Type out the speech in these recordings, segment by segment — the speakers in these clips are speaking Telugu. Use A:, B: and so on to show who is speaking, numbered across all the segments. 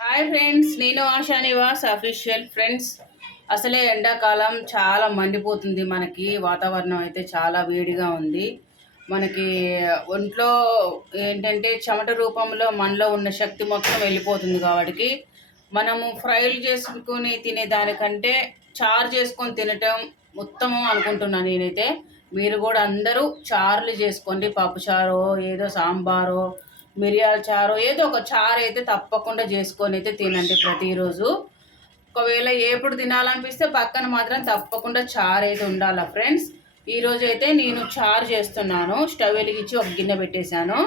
A: హాయ్ ఫ్రెండ్స్ నేను ఆశా నివాస్ అఫీషియల్ ఫ్రెండ్స్. అసలే ఎండాకాలం చాలా మండిపోతుంది మనకి. వాతావరణం అయితే చాలా వేడిగా ఉంది. మనకి ఒంట్లో ఏంటంటే చెమట రూపంలో మనలో ఉన్న శక్తి మొత్తం వెళ్ళిపోతుంది కాబట్టి మనము ఫ్రైలు చేసుకుని తినే దానికంటే చారు చేసుకొని తినటం ఉత్తమం అనుకుంటున్నాను నేనైతే. మీరు కూడా అందరూ చారులు చేసుకోండి. పప్పుచారో ఏదో సాంబారో మిరియాల చారు ఏదో ఒక చారు అయితే తప్పకుండా చేసుకొని అయితే తినండి ప్రతిరోజు. ఒకవేళ ఎప్పుడు తినాలనిపిస్తే పక్కన మాత్రం తప్పకుండా చారు అయితే ఉండాలి ఫ్రెండ్స్? ఈరోజు అయితే నేను చారు చేస్తున్నాను. స్టవ్ వెలిగించి ఒక గిన్నె పెట్టేశాను.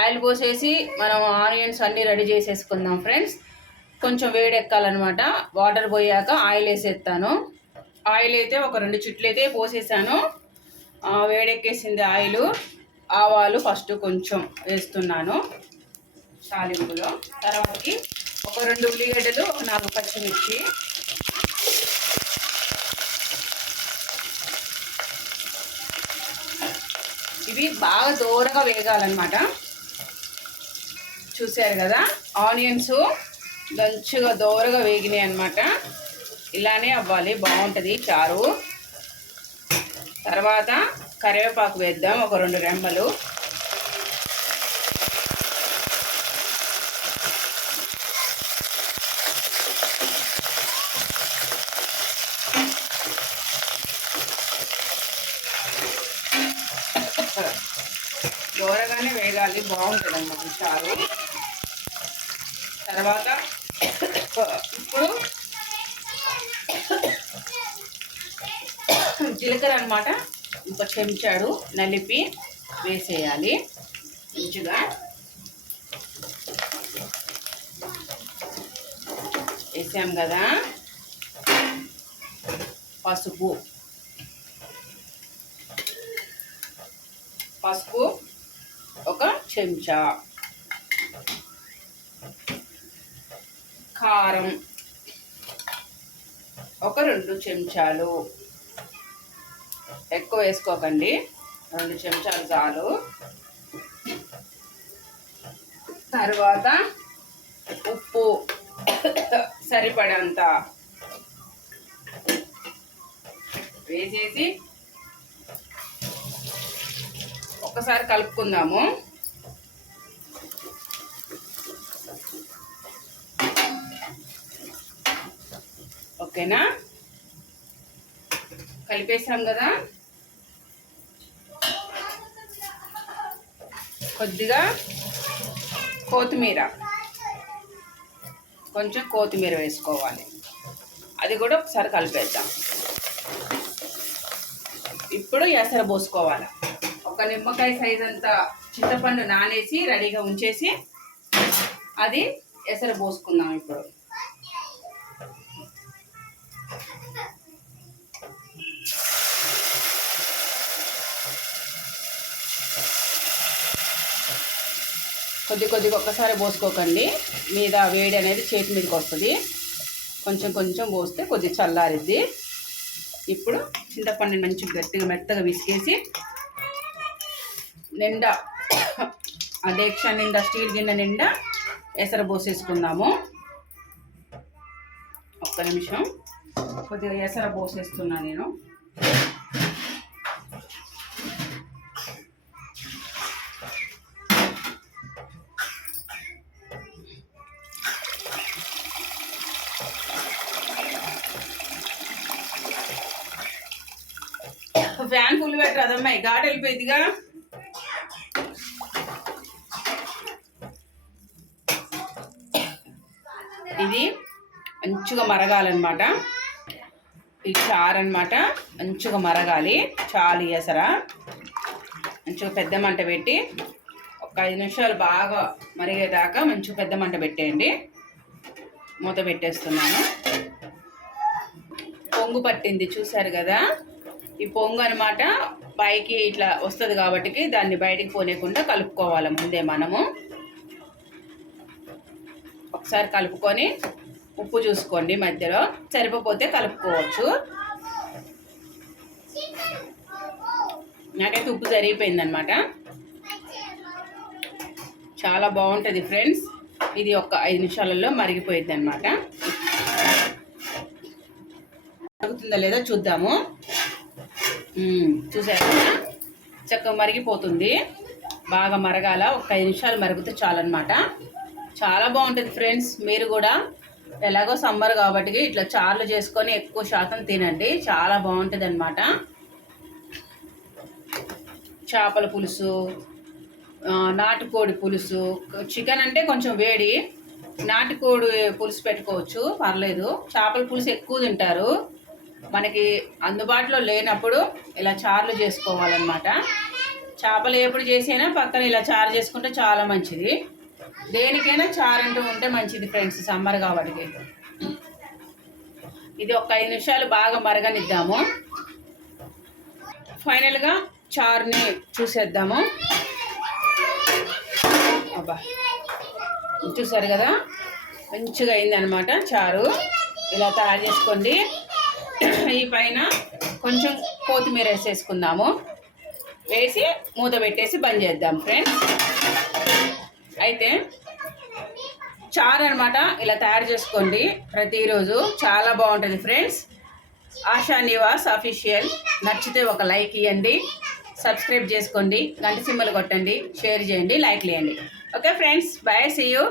A: ఆయిల్ పోసేసి మనం ఆనియన్స్ అన్నీ రెడీ చేసేసుకుందాం ఫ్రెండ్స్. కొంచెం వేడెక్కాలన్నమాట. వాటర్ పోయాక ఆయిల్ వేసేస్తాను. ఆయిల్ అయితే ఒక రెండు చుట్లు అయితే పోసేసాను వేడెక్కేసింది ఆయిల్. ఆవాలు ఫస్ట్ కొంచెం వేస్తున్నాను తాలింపులో. తర్వాతకి ఒక రెండు ఉల్లిగడ్డలు ఒక నాలుగు పచ్చిమిర్చి. ఇవి బాగా దూరగా వేగాలన్నమాట. చూశారు కదా? ఆనియన్స్ మంచిగా దోరగా వేగినాయి అనమాట ఇలానే అవ్వాలి బాగుంటుంది చారు. తర్వాత కరివేపాకు వేద్దాం ఒక రెండు రెమ్మలు. దూరగానే వేయాలి బాగుంటుంది అన్నమాట చారు. తర్వాత ఇప్పుడు జీలకర్ర అనమాట ఒక చెంచాడు నలిపి వేసేయాలి. మంచిగా వేసాం కదా. పసుపు. పసుపు ఒక చెంచా. కారం ఒక రెండు చెంచాలు. ఎక్కువ వేసుకోకండి. రెండు చెంచాలు చాలు. తర్వాత ఉప్పు సరిపడంత వేసేసి ఒకసారి కలుపుకుందాము. ఓకేనా? కలిపేసాం కదా? కొద్దిగా కొత్తిమీర. కొంచెం కొత్తిమీర వేసుకోవాలి. అది కూడా ఒకసారి కలిపేద్దాం. ఇప్పుడు ఎసర పోసుకోవాలి. ఒక నిమ్మకాయ సైజ్ అంత చింతపండు నానేసి రెడీగా ఉంచేసి అది ఎసర పోసుకుందాం ఇప్పుడు. కొద్ది కొద్దిగా ఒక్కసారి పోసుకోకండి. మీద వేడి అనేది చేతి మీదకి వస్తుంది. కొంచెం కొంచెం పోస్తే కొద్దిగా చల్లారిద్ది. ఇప్పుడు చింతపండు మంచి గట్టిగా మెత్తగా విసికేసి నిండా ఆ డేక్ష నిండా స్టీల్ గిన్నె నిండా ఎసరు పోసేసుకుందాము. ఒక్క నిమిషం. కొద్దిగా ఎసర పోసేస్తున్నా నేను. ఫ్యాన్ ఫుల్ పెట్టరు అదమ్మాయి ఘాట్ వెళ్ళిపోయిందిగా. ఇది మంచిగా మరగాలన్నమాట. ఇది చారు అనమాట మంచిగా మరగాలి. చాలు ఎసరా మంచిగా పెద్ద మంట పెట్టి ఒక ఐదు నిమిషాలు బాగా మరిగేదాకా మంచిగా పెద్ద మంట పెట్టేయండి. మూత పెట్టేస్తున్నాను. పొంగు పట్టింది చూశారు కదా? ఈ పొంగు అనమాట పైకి ఇట్లా వస్తుంది కాబట్టి దాన్ని బయటికి పోనీయకుండా కలుపుకోవాలి ముందే మనము. ఒకసారి కలుపుకొని ఉప్పు చూసుకోండి మధ్యలో. సరిపోతే కలుపుకోవచ్చు. నాకైతే ఉప్పు జరిగిపోయిందనమాట చాలా బాగుంటుంది ఫ్రెండ్స్. ఇది ఒక ఐదు నిమిషాలలో మరిగిపోయింది అనమాట మరుగుతుందా లేదా చూద్దాము. చూసారా? చక్క చక్కగా మరిగిపోతుంది. బాగా మరగాల. ఒక ఐదు నిమిషాలు మరిగితే చాలన్నమాట. చాలా బాగుంటుంది ఫ్రెండ్స్. మీరు కూడా ఎలాగో సమ్మర్ కాబట్టి ఇట్లా చార్లు చేసుకొని ఎక్కువ శాతం తినండి. చాలా బాగుంటుంది అనమాట చేపల పులుసు నాటుకోడి పులుసు చికెన్ అంటే కొంచెం వేడి. నాటుకోడి పులుసు పెట్టుకోవచ్చు. పర్లేదు. చేపల పులుసు ఎక్కువ తింటారు. మనకి అందుబాటులో లేనప్పుడు ఇలా చారులు చేసుకోవాలన్నమాట. చేపలు ఎప్పుడు చేసైనా పక్కన ఇలా చారు చేసుకుంటే చాలా మంచిది. దేనికైనా చారు అంటూ ఉంటే మంచిది ఫ్రెండ్స్ సమ్మర్ కాబట్టి. ఇది ఒక ఐదు నిమిషాలు బాగా మరగనిద్దాము. ఫైనల్గా చారుని చూసేద్దాము. అబ్బా చూసారు కదా? మంచిగా అయిందనమాట చారు. ఇలా తయారు చేసుకోండి. ఈ పైన కొంచెం కొత్తిమీర వేసేసుకుందాము. వేసి మూత పెట్టేసి బంద్ చేద్దాం ఫ్రెండ్స్. అయితే చారు అనమాట ఇలా తయారు చేసుకోండి ప్రతిరోజు. చాలా బాగుంటుంది ఫ్రెండ్స్. ఆశా నివాస్ అఫీషియల్. నచ్చితే ఒక లైక్ ఇవ్వండి సబ్స్క్రైబ్ చేసుకోండి. గంట సింబల్ కొట్టండి. షేర్ చేయండి. లైక్ చేయండి. Okay friends. Bye. See you.